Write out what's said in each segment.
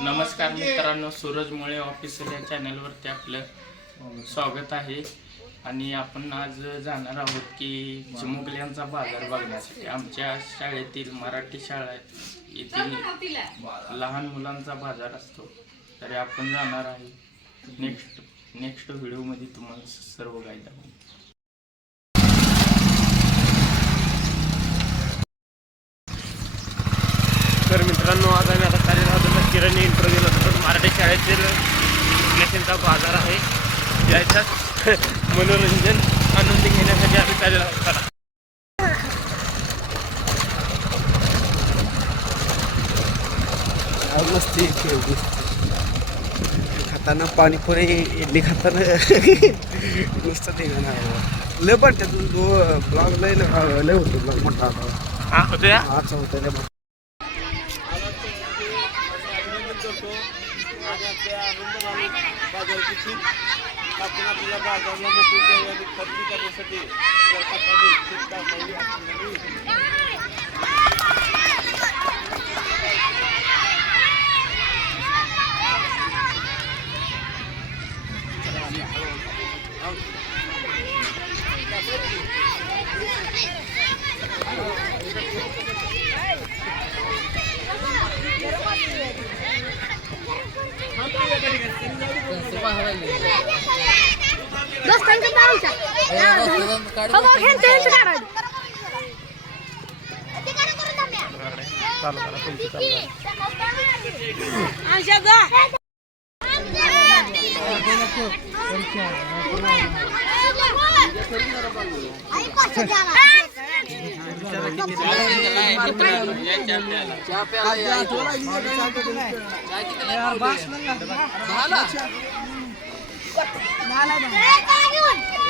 नमस्कार मित्रांनो, सूरज मुळे ऑफिशियल या चॅनलवरती आपलं स्वागत आहे. आणि आपण आज जाणार आहोत की चिमुकल्यांचा बाजार बघण्यासाठी. आमच्या शाळेतील मराठी शाळा येथील लहान मुलांचा बाजार असतो. तरी आपण जाणार आहे. नेक्स्ट व्हिडिओमध्ये तुम्हाला सर्व काही दाखवू. तर मित्रांनो, आज आम्ही आता चालेल आहोत किरण इंटरव्ह्यू होतो. मराठी शाळेतील विद्यार्थ्यांचा बाजार आहे. याच्यात मनोरंजन आनंद घेण्यासाठी आम्ही चालेल आहोत. मस्ती खाताना पाणीपुरी इडली खाताना नुसतं ठिकाण आहे. लय पण त्यातून ब्लॉग लय होतो. ब्लॉग मोठा होतो आजचा होता. आपण आपल्याला बाजारला मोकळी खरेदी करण्यासाठी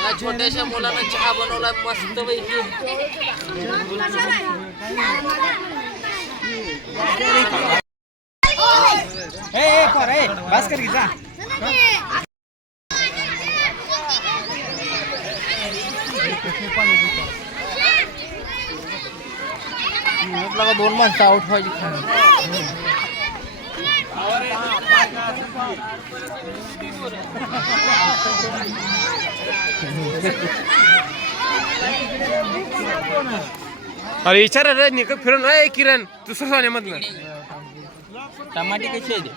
या छोट्याशा मुलांना चहा बनवला मस्त पैकी. बस कर जा. दोन माणसं आउट व्हायची. अरे विचार रे, निकट फिरून आहे किरण दुसरं सोन्यामधलं. टमाटे कसे आहे?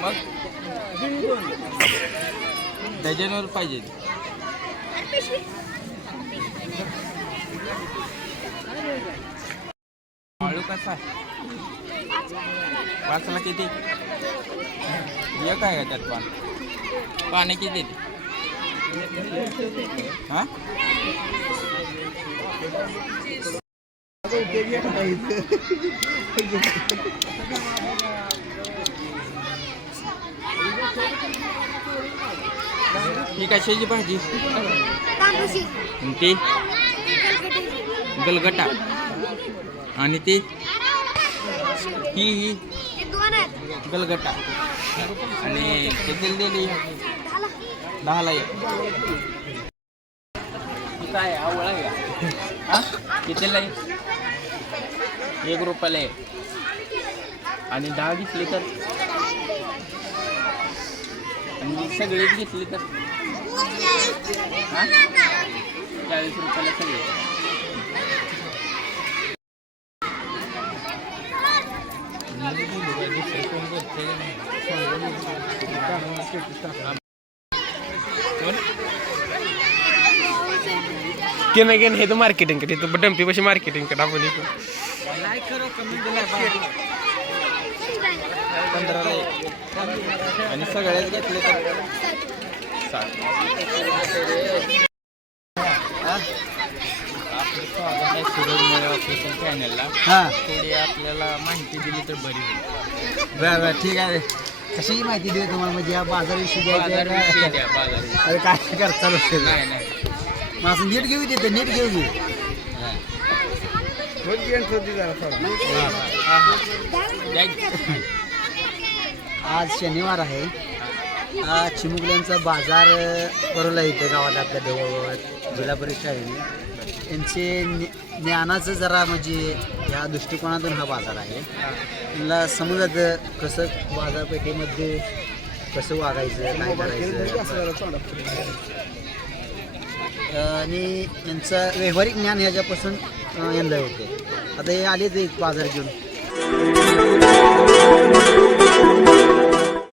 मग डझनवर पाहिजे. आळू कसा वाचला किती? एक आहे का त्यात? पाणी किती? हा ही कशाची भाजी? ती गलगटा. आणि ती ही गलगटा. आणि किती दिली? 10ला एक. काय आवड आहे का? कितीला? 1 रुपयाला आहे. आणि 10 घेतली तर, आणि सगळेच घेतली तर 40 रुपयाला सगळे. की नाही हे तर मार्केटिंग कडे, तर डंपी पशी मार्केटिंग कडे आपण इथं. 15ला एक. आणि सगळ्याच घेतले तर 60. आपलं स्वागत आहे सूरज मुळे ऑफिशियल चॅनलला. थोडी आपल्याला माहिती दिली तर बरी होईल. बरं ठीक आहे. कशाची माहिती देऊ तुम्हाला? म्हणजे या बाजाराविषयी द्यायची. अरे काय करता? नाही नाही, माझं नीट घेऊ देते. नीट घेऊ दे. आज शनिवार आहे. चिमुकल्यांचा बाजार भरवला इथे गावात आपल्या देवळावर जिल्हा परिषद शाळेने. यांचे ज्ञानाचं जरा म्हणजे या दृष्टिकोनातून हा बाजार आहे. त्यांना समजायचं कसं बाजारपेठेमध्ये कसं वागायचं, काय करायचं, आणि यांचं व्यावहारिक ज्ञान ह्याच्यापासून यंदा होते. आता हे आलेच एक बाजार घेऊन